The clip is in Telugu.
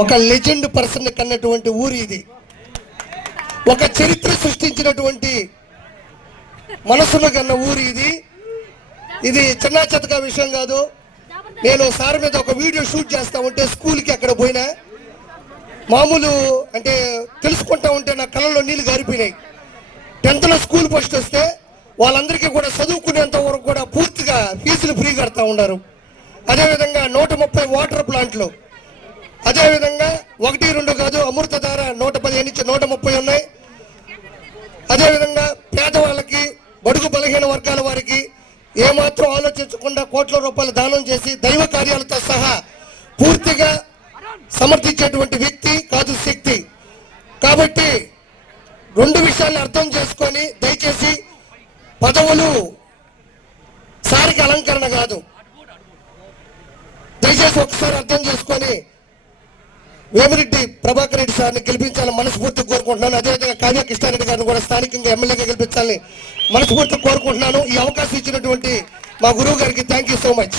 ఒక లెజెండ్ పర్సన్ కన్నటువంటి ఊరు ఇది. ఒక చరిత్ర సృష్టించినటువంటి మనసును కన్న ఊరు ఇది. ఇది చిన్న చెత్తగా విషయం కాదు. నేను సార్ మీద ఒక వీడియో షూట్ చేస్తా ఉంటే స్కూల్కి అక్కడ పోయినా, మామూలు అంటే తెలుసుకుంటా ఉంటే నా కళ్ళలో నీళ్ళు గారిపోయినాయి. 10th స్కూల్ ఫస్ట్ వస్తే వాళ్ళందరికీ కూడా చదువుకునేంత వరకు కూడా పూర్తిగా ఫీజులు ఫ్రీ కడతా ఉన్నారు. అదేవిధంగా 130 వాటర్ ప్లాంట్లు, అదేవిధంగా 1, 2 కాదు, అమృతధార 115 నుంచి 130 ఉన్నాయి. అదేవిధంగా పేదవాళ్ళకి, బడుగు బలహీన వర్గాల వారికి ఏమాత్రం ఆలోచించకుండా కోట్ల రూపాయలు దానం చేసి దైవ కార్యాలతో సహా పూర్తిగా సమర్థించేటువంటి వ్యక్తి కాదు శక్తి. కాబట్టి 2 విషయాలు అర్థం చేసుకొని దయచేసి పదవులు సారికి అలంకరణ కాదు, దయచేసి ఒకసారి అర్థం చేసుకొని వేమిరెడ్డి ప్రభాకర్ రెడ్డి సార్ని గెలిపించాలని మనస్ఫూర్తిగా కోరుకుంటున్నాను. అదేవిధంగా కావ్య కృష్ణారెడ్డి గారిని కూడా స్థానికంగా ఎమ్మెల్యేగా గెలిపించాలని మనస్ఫూర్తిగా కోరుకుంటున్నాను. ఈ అవకాశం ఇచ్చినటువంటి మా గురువు గారికి థ్యాంక్ యూ సో మచ్.